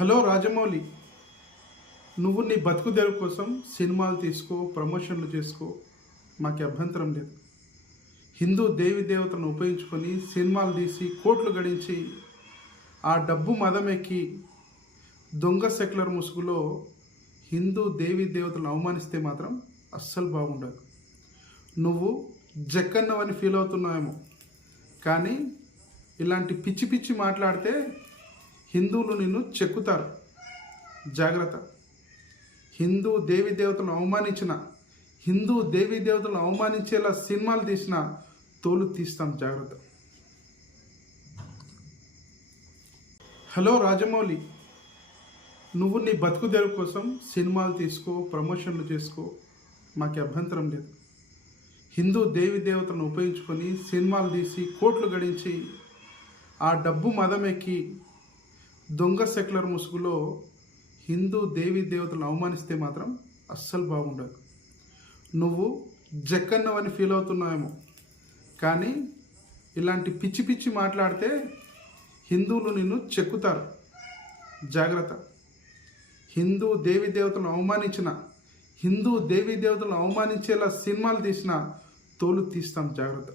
Hello Rajamouli. నువ్వు నీ బతుకు తెరువు కోసం సినిమాలు తీసుకో ప్రమోషన్లు చేసుకో. మాకు అభ్యంతరం లేదు. హిందూ దేవి దేవతలను ఉపయోగించుకొని సినిమాలు తీసి కోట్లు గడించి ఆ డబ్బు మదం ఎక్కి దొంగ సెక్యులర్ ముసుగులో హిందూ దేవి దేవతలను అవమానిస్తే మాత్రం అస్సలు బాగుండదు. నువ్వు జక్కన్నవని ఫీల్ అవుతున్నావేమో. కానీ ఇలాంటి పిచ్చి పిచ్చి మాట్లాడితే హిందువులు నిన్ను చెక్కుతారు. జాగ్రత్త. హిందూ దేవి దేవతలను అవమానించిన హిందూ దేవి దేవతలను అవమానించేలా సినిమాలు తీసిన తోలు తీస్తాం. జాగ్రత్త. హలో రాజమౌళి. నువ్వు నీ బతుకు తెరువు కోసం సినిమాలు తీసుకో ప్రమోషన్లు చేసుకో. మాకు అభ్యంతరం లేదు. హిందూ దేవి దేవతలను ఉపయోగించుకొని సినిమాలు తీసి కోట్లు గడించి ఆ డబ్బు మదం ఎక్కి దొంగ సెక్యులర్ ముసుగులో హిందూ దేవీ దేవతలను అవమానిస్తే మాత్రం అస్సలు బాగుండదు. నువ్వు జక్కన్నవని ఫీల్ అవుతున్నావేమో. కానీ ఇలాంటి పిచ్చి పిచ్చి మాట్లాడితే హిందువులు నిన్ను చెక్కుతారు. జాగ్రత్త. హిందూ దేవీ దేవతలను అవమానించిన హిందూ దేవీ దేవతలను అవమానించేలా సినిమాలు తీసిన తోలు తీస్తాం జాగ్రత్త.